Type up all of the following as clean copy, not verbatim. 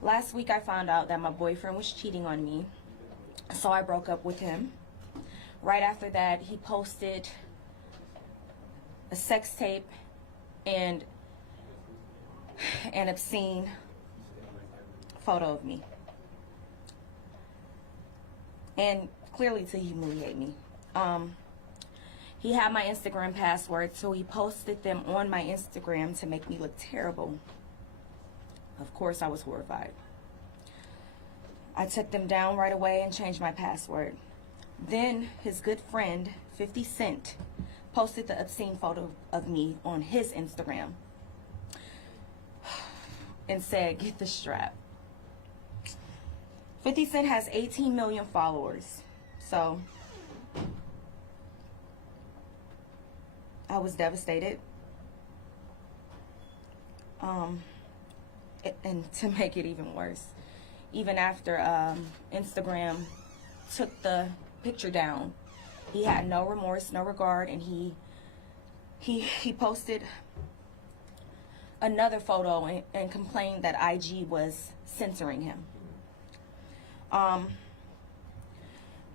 Last week I found out that my boyfriend was cheating on me, so I broke up with him. Right after that, he posted a sex tape and an obscene photo of me, and clearly to humiliate me. He had my Instagram password, so he posted them on my Instagram to make me look terrible. Of course, I was horrified. I took them down right away and changed my password. Then his good friend, 50 Cent, posted the obscene photo of me on his Instagram and said, "Get the strap." 50 Cent has 18 million followers, so I was devastated. And to make it even worse, even after Instagram took the picture down, he had no remorse, no regard, and he posted another photo and complained that IG was censoring him.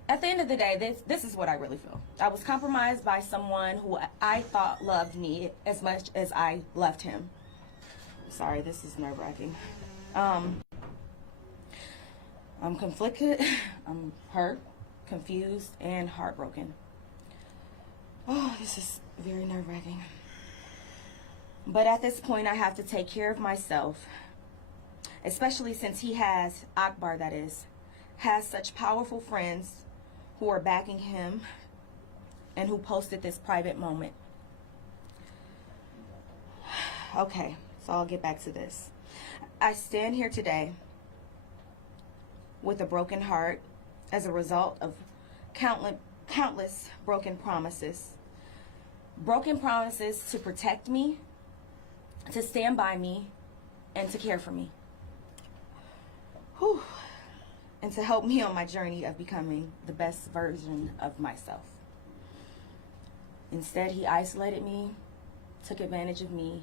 At the end of the day, this is what I really feel. I was compromised by someone who I thought loved me as much as I loved him. Sorry, this is nerve-wracking. I'm conflicted, I'm hurt, confused, and heartbroken. Oh, this is very nerve-wracking. But at this point, I have to take care of myself, especially since he has, Akbar that is, has such powerful friends who are backing him and who posted this private moment. Okay, so I'll get back to this. I stand here today with a broken heart as a result of countless broken promises. Broken promises to protect me, to stand by me, and to care for me. Whew. And to help me on my journey of becoming the best version of myself. Instead, he isolated me, took advantage of me,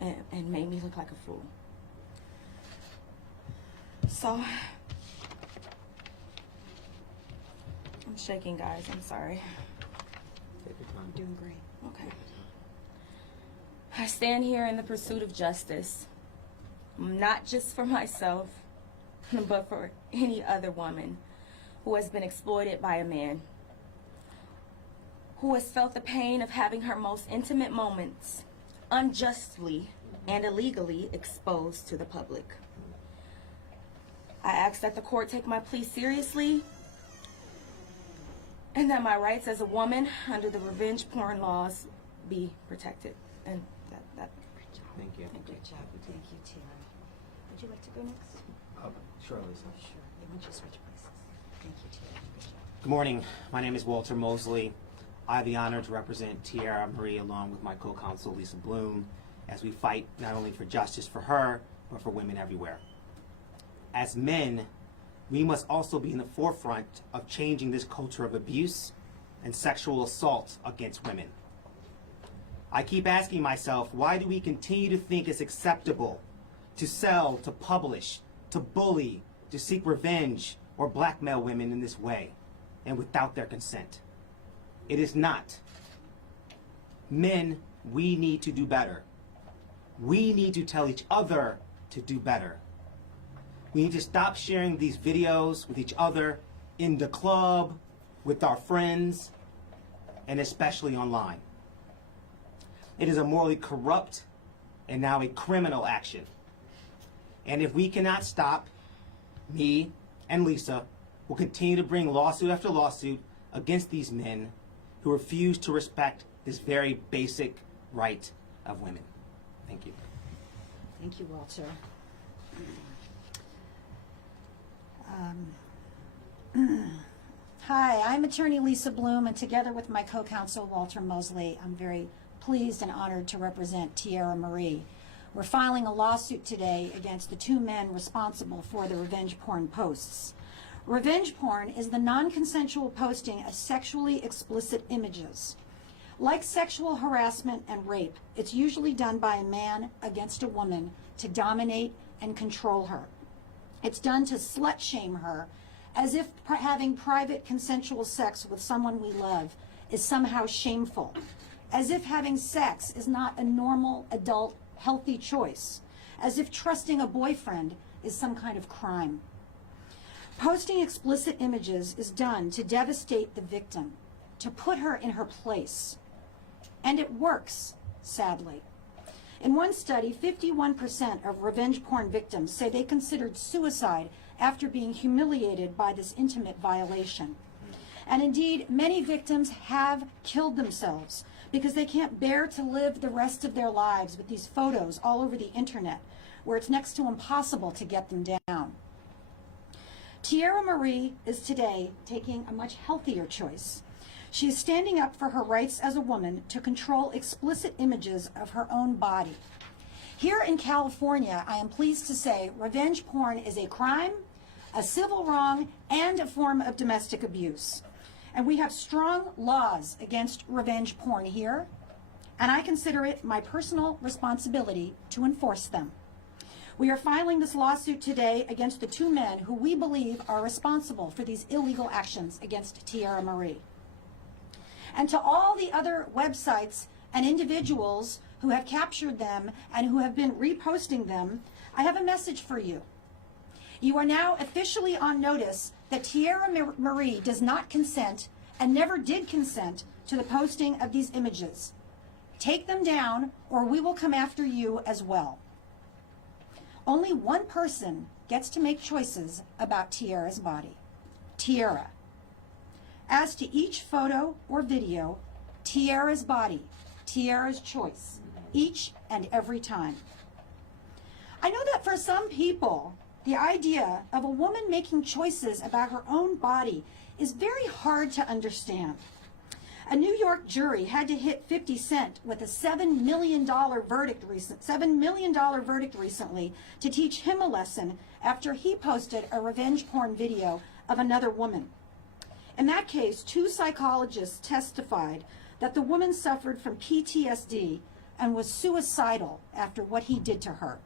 and made me look like a fool. So, I'm shaking, guys. I'm sorry. Take your time. Doing great. Okay. I stand here in the pursuit of justice, not just for myself, but for any other woman who has been exploited by a man, who has felt the pain of having her most intimate moments unjustly and illegally exposed to the public. I ask that the court take my plea seriously and that my rights as a woman under the revenge porn laws be protected. And that. Thank you. Good job. Thank you, Teairra. Would you like to go next? Sure, Lisa. Sure. Why don't you switch places? Thank you, Teairra. Good job. Good morning. My name is Walter Mosley. I have the honor to represent Teairra Mari along with my co-counsel Lisa Bloom as we fight not only for justice for her, but for women everywhere. As men, we must also be in the forefront of changing this culture of abuse and sexual assault against women. I keep asking myself, why do we continue to think it's acceptable to sell, to publish, to bully, to seek revenge, or blackmail women in this way, and without their consent? It is not. Men, we need to do better. We need to tell each other to do better. We need to stop sharing these videos with each other in the club, with our friends, and especially online. It is a morally corrupt and now a criminal action. And if we cannot stop, me and Lisa will continue to bring lawsuit after lawsuit against these men who refuse to respect this very basic right of women. Thank you. Thank you, Walter. Hi, I'm attorney Lisa Bloom, and together with my co-counsel Walter Mosley, I'm very pleased and honored to represent Teairra Mari. We're filing a lawsuit today against the two men responsible for the revenge porn posts. Revenge porn is the non-consensual posting of sexually explicit images. Like sexual harassment and rape, it's usually done by a man against a woman to dominate, and control her. It's done to slut shame her, as if having private consensual sex with someone we love is somehow shameful, as if having sex is not a normal, adult, healthy choice, as if trusting a boyfriend is some kind of crime. Posting explicit images is done to devastate the victim, to put her in her place. And it works, sadly. In one study, 51% of revenge porn victims say they considered suicide after being humiliated by this intimate violation. And indeed, many victims have killed themselves because they can't bear to live the rest of their lives with these photos all over the internet, where it's next to impossible to get them down. Teairra Mari is today taking a much healthier choice. She is standing up for her rights as a woman to control explicit images of her own body. Here in California, I am pleased to say revenge porn is a crime, a civil wrong, and a form of domestic abuse. And we have strong laws against revenge porn here, and I consider it my personal responsibility to enforce them. We are filing this lawsuit today against the two men who we believe are responsible for these illegal actions against Teairra Mari. And to all the other websites and individuals who have captured them and who have been reposting them, I have a message for you. You are now officially on notice that Teairra Mari does not consent and never did consent to the posting of these images. Take them down or we will come after you as well. Only one person gets to make choices about Teairra's body, Teairra. As to each photo or video, Teairra's body, Teairra's choice, each and every time. I know that for some people, the idea of a woman making choices about her own body is very hard to understand. A New York jury had to hit 50 Cent with a $7 million verdict recently to teach him a lesson after he posted a revenge porn video of another woman. In that case, two psychologists testified that the woman suffered from PTSD and was suicidal after what he did to her.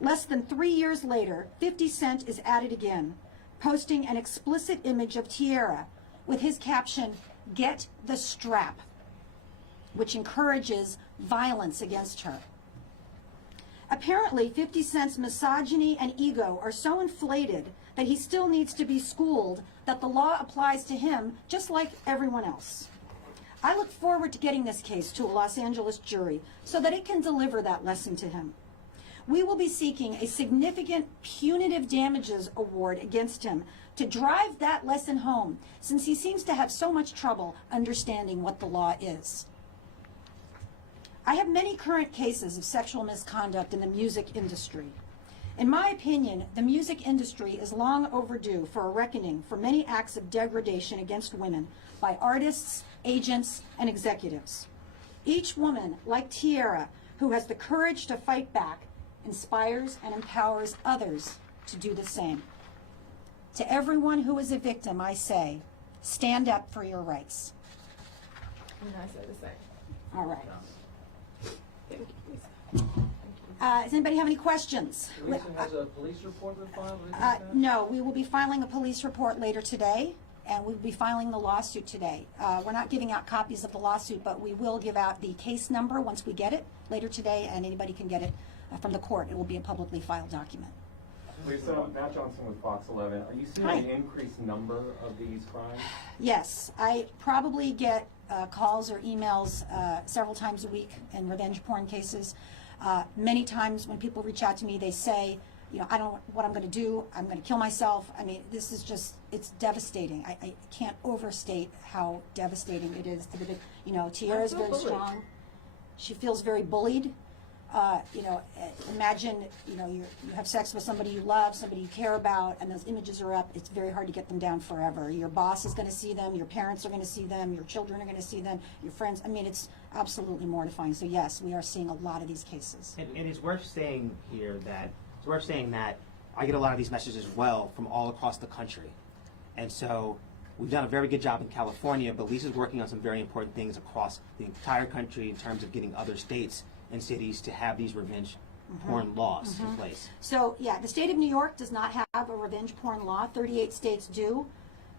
Less than 3 years later, 50 Cent is at it again, posting an explicit image of Teairra with his caption, "Get the strap," which encourages violence against her. Apparently, 50 Cent's misogyny and ego are so inflated that he still needs to be schooled that the law applies to him just like everyone else. I look forward to getting this case to a Los Angeles jury so that it can deliver that lesson to him. We will be seeking a significant punitive damages award against him to drive that lesson home, since he seems to have so much trouble understanding what the law is. I have many current cases of sexual misconduct in the music industry. In my opinion, the music industry is long overdue for a reckoning for many acts of degradation against women by artists, agents, and executives. Each woman, like Teairra, who has the courage to fight back, inspires and empowers others to do the same. To everyone who is a victim, I say, stand up for your rights. And I said the same. All right. Thank you, Lisa. Does anybody have any questions? Lisa, has a police report been filed or anything like that? No, we will be filing a police report later today, and we'll be filing the lawsuit today. We're not giving out copies of the lawsuit, but we will give out the case number once we get it later today, and anybody can get it from the court. It will be a publicly filed document. Lisa, Matt Johnson with Fox 11. Are you seeing Hi. an increased number of these crimes? Yes, I probably get calls or emails several times a week in revenge porn cases. Many times when people reach out to me, they say, you know, I don't know what I'm going to do. I'm going to kill myself. I mean, this is just, it's devastating. I can't overstate how devastating it is to the, you know, Teairra is very strong. She feels very bullied. You know, imagine, you know, you have sex with somebody you love, somebody you care about, and those images are up. It's very hard to get them down forever. Your boss is going to see them, your parents are going to see them, your children are going to see them, your friends. I mean, it's absolutely mortifying. So yes, we are seeing a lot of these cases. And it's worth saying here that I get a lot of these messages as well from all across the country. And so we've done a very good job in California, but Lisa's working on some very important things across the entire country in terms of getting other states and cities to have these revenge porn laws in place. So, yeah, the state of New York does not have a revenge porn law. 38 states do.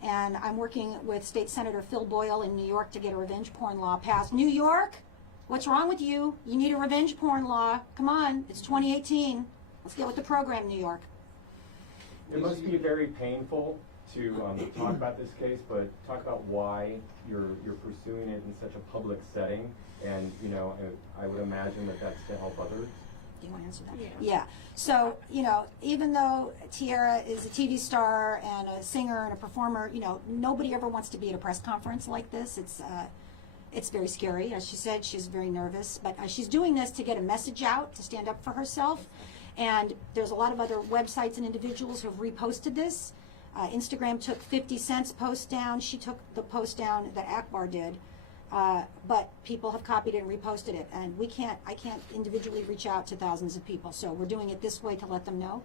And I'm working with State Senator Phil Boyle in New York to get a revenge porn law passed. New York, what's wrong with you? You need a revenge porn law. Come on, it's 2018. Let's get with the program, New York. It must be very painful to talk about this case, but talk about why you're pursuing it in such a public setting, and you know, I would imagine that that's to help others. Do you want to answer that? Yeah. So, you know, even though Teairra is a TV star and a singer and a performer, you know, nobody ever wants to be at a press conference like this. It's very scary. As she said, she's very nervous, but she's doing this to get a message out, to stand up for herself. And there's a lot of other websites and individuals who have reposted this. Instagram took 50 Cent's post down. She took the post down that Akbar did. But people have copied it and reposted it, and I can't individually reach out to thousands of people, so we're doing it this way to let them know.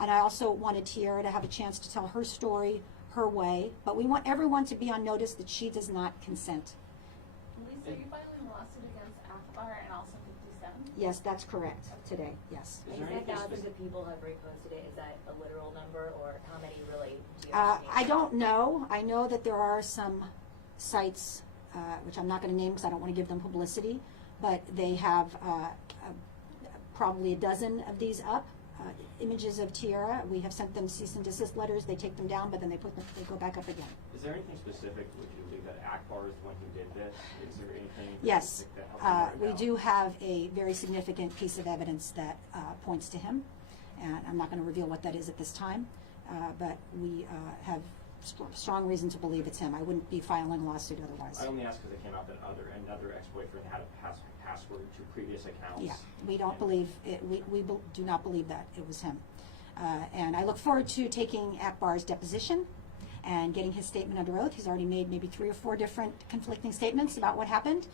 And I also wanted Teairra to have a chance to tell her story her way, but we want everyone to be on notice that she does not consent. Lisa, are you filing a lawsuit against Akbar and also 57? Yes, that's correct, today, yes. You said thousands of people have reposted it. Is that a literal number, or how many really do you have? I don't know. I know that there are some sites, which I'm not going to name because I don't want to give them publicity, but they have probably a dozen of these up, images of Teairra. We have sent them cease and desist letters. They take them down, but then they go back up again. Is there anything specific, would you believe that Akbar is the one who did this? Is there anything Yes, specific that helps you we right do have a very significant piece of evidence that points to him, and I'm not going to reveal what that is at this time, but we have strong reason to believe it's him. I wouldn't be filing a lawsuit otherwise. I only ask because it came out that another ex-boyfriend had a password to previous accounts. Yeah, we don't believe it. We do not believe that it was him. And I look forward to taking Akbar's deposition and getting his statement under oath. He's already made maybe 3 or 4 different conflicting statements about what happened.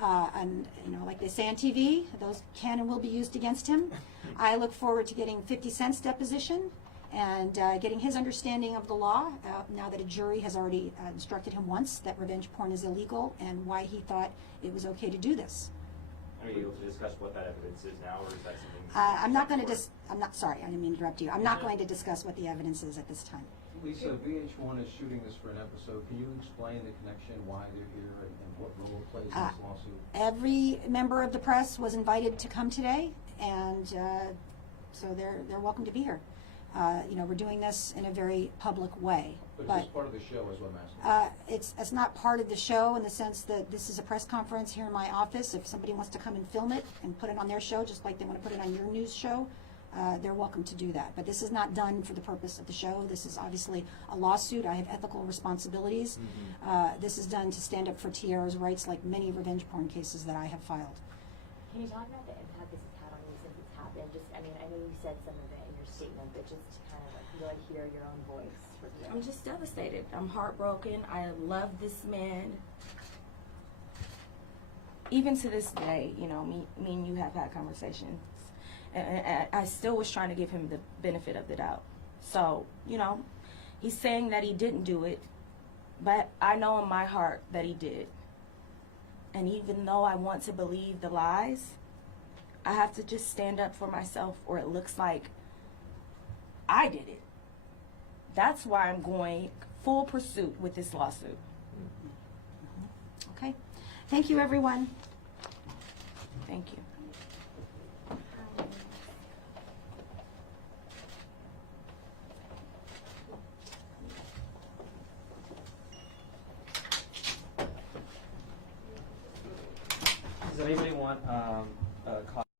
And, you know, like they say on TV, those can and will be used against him. I look forward to getting 50 Cent's deposition and getting his understanding of the law, now that a jury has already instructed him once that revenge porn is illegal, and why he thought it was okay to do this. Are you able to discuss what that evidence is now, or is that something? I'm not going to I'm not, sorry, I didn't mean to interrupt you. I'm not going to discuss what the evidence is at this time. Lisa, VH1 is shooting this for an episode. Can you explain the connection, why they're here, and what role it plays in this lawsuit? Every member of the press was invited to come today, and so they're welcome to be here. You know, we're doing this in a very public way. But it's part of the show is what I'm asking. It's not part of the show in the sense that this is a press conference here in my office. If somebody wants to come and film it and put it on their show, just like they want to put it on your news show, they're welcome to do that. But this is not done for the purpose of the show. This is obviously a lawsuit. I have ethical responsibilities. This is done to stand up for Teairra's rights, like many revenge porn cases that I have filed. Can you talk about the impact this has had on you since it's happened? Just, I mean, I know you said some of it in your statement, but just to kind of like really hear your own voice. I'm just devastated. I'm heartbroken. I love this man. Even to this day, you know, me and you have had conversations. And I still was trying to give him the benefit of the doubt. So, you know, he's saying that he didn't do it, but I know in my heart that he did. And even though I want to believe the lies, I have to just stand up for myself, or it looks like I did it. That's why I'm going full pursuit with this lawsuit. Okay. Thank you, everyone. Thank you. Does anybody want a copy?